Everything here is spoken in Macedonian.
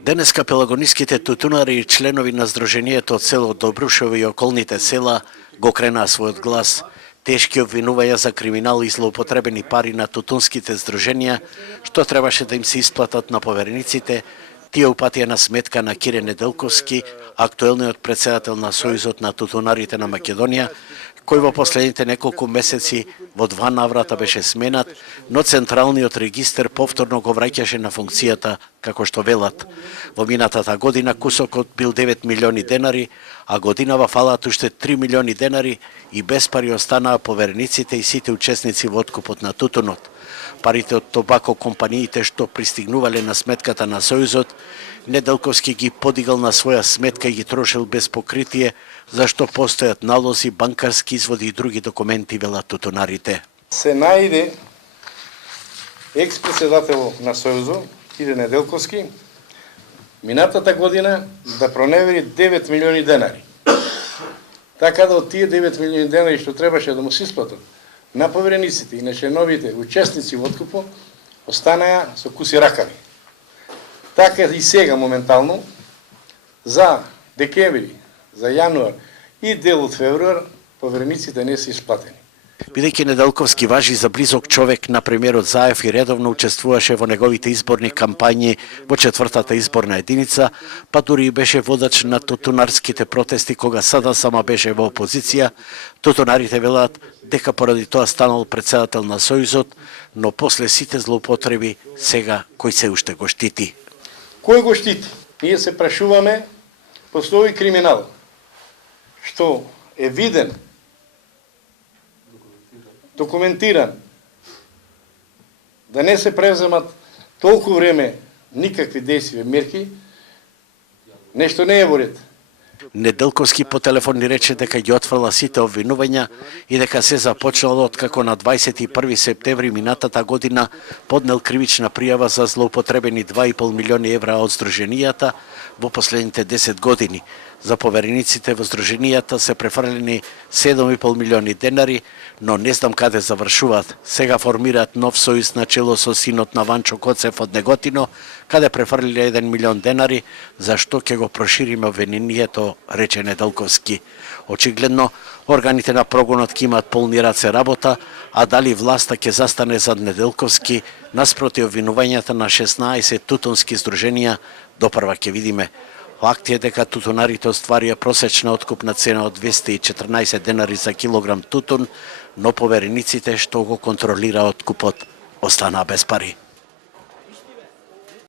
Денеска пелагониските тутунари и членови на Сдруженијето од село Добрушево и околните села го кренаа својот глас. Тешки обвинувања за криминал и злоупотребени пари на тутунските здруженија, што требаше да им се исплатат на поверениците, тие упатија на сметка на Кире Неделковски, актуелниот претседател на Сојузот на тутунарите на Македонија, кој во последните неколку месеци во 2 наврата беше сменат, но Централниот регистер повторно го враќаше на функцијата како што велат. Во минатата година кусокот бил 9 милиони денари, а годинава фалаат уште 3 милиони денари и без пари останаа поверениците и сите учесници во откупот на тутунот. Парите од тобако компаниите што пристигнувале на сметката на Сојузот, Неделковски ги подигал на своја сметка и ги трошил без покритие, зашто постојат налози, банкарски изводи и други документи, велат тутунарите. Се најде екс-председател на Сојузот, Кире Неделковски, минатата година да проневери 9 милиони денари. Така да од тие 9 милиони денари што требаше да му се исплатат на поверениците и на членовите учесници во откупот, останаа со куси ракави. Така и сега моментално, за декември, за јануар и дел од февруар, поверениците не се исплатени. Бидејќи Неделковски важи за близок човек на премиерот Заев и редовно учествуваше во неговите изборни кампањи во 4-та изборна единица, па дури и беше водач на тутунарските протести кога сада сама беше во опозиција, тутунарите велат дека поради тоа станал претседател на Сојузот, но после сите злоупотреби сега кој се уште го штити. Кој го штити? Ние се прашуваме, постои криминал, што е виден, документиран, да не се превземат толку време никакви действија мерки, нешто не е во ред. Неделковски по телефон ни рече дека ги отфрла сите обвинувања и дека се започнало откако на 21 септември минатата година поднел кривична пријава за злоупотребени 2,5 милиони евра од Сдруженијата во последните 10 години. За поверениците во Сдруженијата се префрлени 7,5 милиони денари, но не знам каде завршуваат. Сега формираат нов сојуз на чело со синот на Ванчо Коцев од Неготино, каде префрлиле 1 милион денари, зашто ќе го прошириме обвинението, рече Неделковски. Очигледно, органите на прогонот ќе имаат полни раце работа, а дали власта ќе застане зад Неделковски наспроти обвинувањата на 16 тутунски здруженија, допрва ќе видиме. Факт е дека тутунарите остварија просечна откупна цена од 214 денари за килограм тутун, но поверениците што го контролира откупот останаа без пари.